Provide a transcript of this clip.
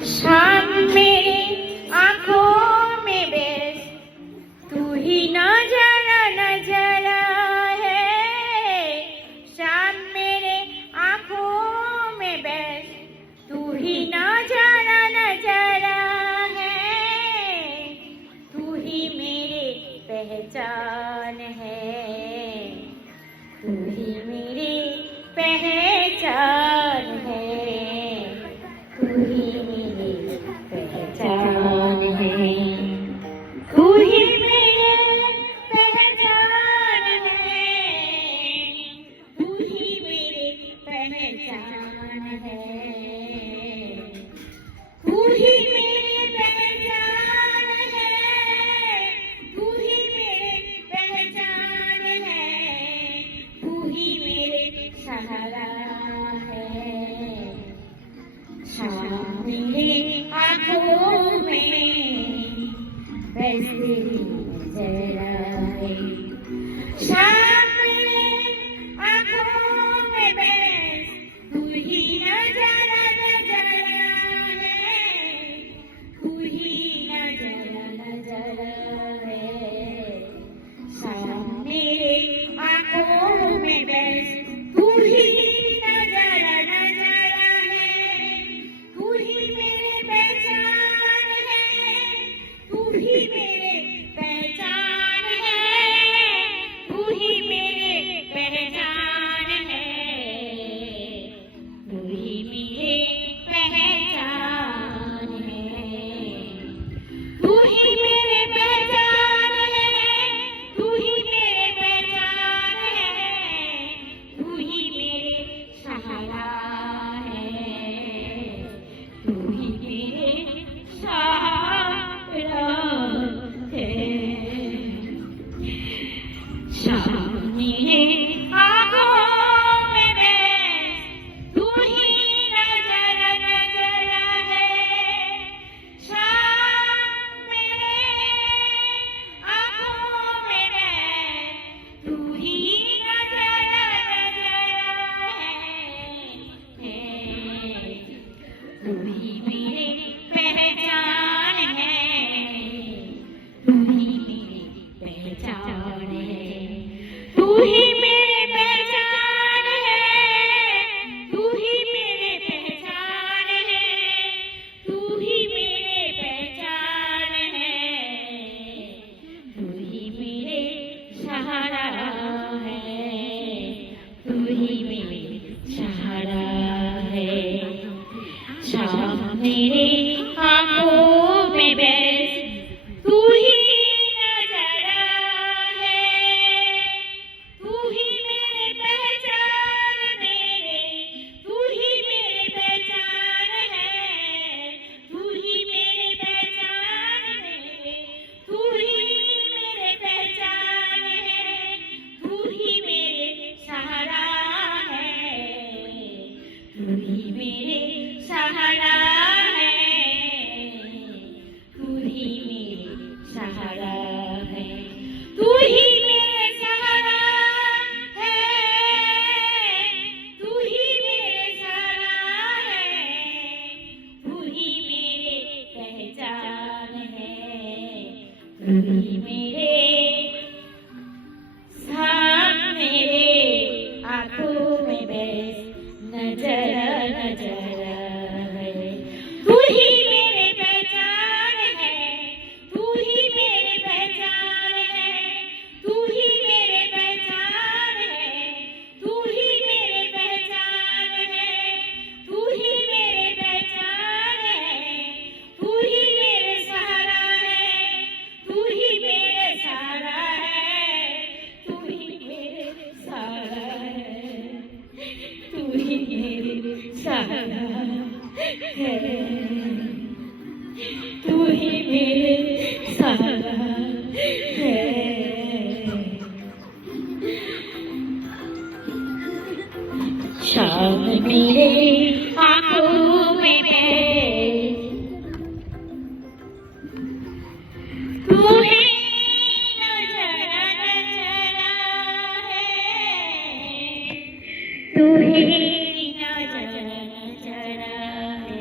शाम मेरी आंखों में बैस तू ही नजरा नजरा है। शाम मेरे आंखों में बैस तू ही नजरा नजरा है। तू ही मेरे पहचान है, तू ही मेरी पहचान है, तू ही मेरी पहचान है, तू ही मेरी पहचान है, तू ही मेरी पहचान है, तू ही मेरी पहचान है, तू ही मेरी पहचान है, तू ही मेरे सहारा है। शाम मेरी आंखों में बस तेरी नजर आए। शाम मेरी आंखों में बस तू ही नजर नजर है, तू ही नजर नजर है। शाम मेरी आंखों में बस तू ही नजर नजर है, तू ही मेरे पहचान है, तू ही मेरे पहचान है, तू ही मेरे पहचान है, तू ही मेरे पहचान है, तू ही मेरे पहचान है, तू ही मेरे पहचान है, तू ही मेरे सहारा है, तू ही मेरे सहारा है। शाम मेरे आंखों में बस तू ही नजर नजर है। शाम मेरे आंखों में बस तू ही नजर नजर है। तू ही मेरी पहचान है, तू ही मेरी पहचान है, तू ही मेरी पहचान है, तू ही मेरी पहचान है, तू ही मेरी पहचान है, तू ही मेरे सहारा है, तू ही मेरे सहारा है। शाम मेरी आंखों में बस तू ही नजर है, तू ही मेरी पहचान मेरे, तू ही मेरी पहचान है, तू ही मेरी पहचान मेरे, तू ही मेरी पहचान है, तू ही मेरे सहारा है, तू ही मेरे सहारा है, तू ही मेरे सहारा है, तू ही मेरे सहारा है, तू ही मेरे सहारा है, तू ही मेरे पहचान है, तू ही मेरे मेरे आंखों में बस नजर नजर है। तू ही मेरी पहचान है, तू ही मेरी पहचान है, तू ही मेरी पहचान है, तू ही मेरी पहचान है, तू ही मेरी पहचान है, तू ही मेरे सहारा है, तू ही मेरे सहारा है, तू ही मेरे सहारा है, तू ही मेरे सहारा है, तू ही मेरे सहारा है। शाम मेरे आंखों में बस तू ही नजर नजर है, तू ही नजर नजर है।